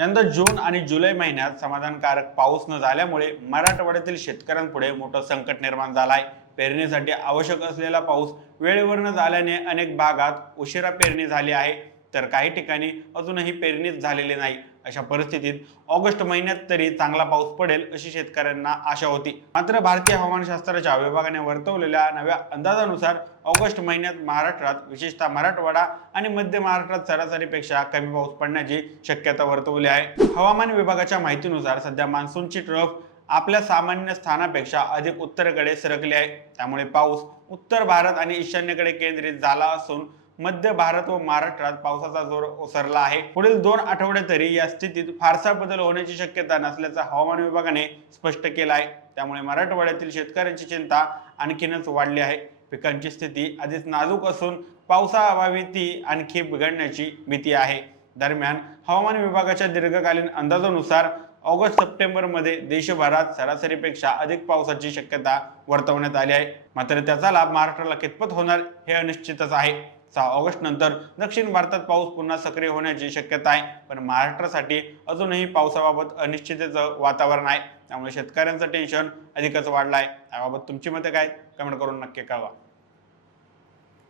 यंदा जून आणि जुलै महिन्यात समाधानकारक पाऊस न झाल्यामुळे मराठवाड्यातील शेतकऱ्यांपुढे मोठं संकट निर्माण झालं आहे। पेरणीसाठी आवश्यक असलेला पाऊस वेळेवर न झाल्याने अनेक भागात उशिरा पेरणी झाली आहे, तर काही ठिकाणी अजूनही पेरणीच झालेली नाही। अशा परिस्थितीत ऑगस्ट महिन्यात तरी चांगला पाऊस पडेल अशी शेतकऱ्यांना आशा होती। मात्र भारतीय हवामानशास्त्राच्या विभागाने वर्तवलेल्या नव्या अंदाजानुसार ऑगस्ट महिन्यात महाराष्ट्रात, विशेषतः मराठवाडा आणि मध्य महाराष्ट्रात सरासरीपेक्षा कमी पाऊस पडण्याची शक्यता वर्तवली आहे। हवामान विभागाच्या माहितीनुसार सध्या मान्सूनची ट्रफ आपल्या सामान्य स्थानापेक्षा अधिक उत्तरेकडे सरकली आहे। त्यामुळे पाऊस उत्तर भारत आणि ईशान्येकडे केंद्रित झाला असून मध्य भारत व महाराष्ट्रात पावसाचा जोर ओसरला आहे। पुढील 2 आठवडे तरी या स्थितीत फारसा बदल होण्याची शक्यता नसल्याचं हवामान विभागाने स्पष्ट केलं आहे। त्यामुळे मराठवाड्यातील शेतकऱ्यांची चिंता आणखीनच वाढली आहे। पिकांची स्थिती आधीच नाजूक असून पावसाअभावी ती आणखी बिघडण्याची भीती आहे। दरम्यान हवामान विभागाच्या दीर्घकालीन अंदाजानुसार ऑगस्ट सप्टेंबरमध्ये देशभरात सरासरीपेक्षा अधिक पावसाची शक्यता वर्तवण्यात आली आहे। मात्र त्याचा लाभ महाराष्ट्राला कितपत होणार हे अनिश्चितच आहे। 6 ऑगस्ट नंतर दक्षिण भारतात पाऊस पुन्हा सक्रिय होण्याची शक्यता आहे, पण महाराष्ट्रासाठी अजूनही पावसाबाबत अनिश्चिततेचं वातावरण आहे। त्यामुळे शेतकऱ्यांचं टेन्शन अधिकच वाढलं आहे। याबाबत तुमची मते काय, कमेंट करून नक्की कळवा।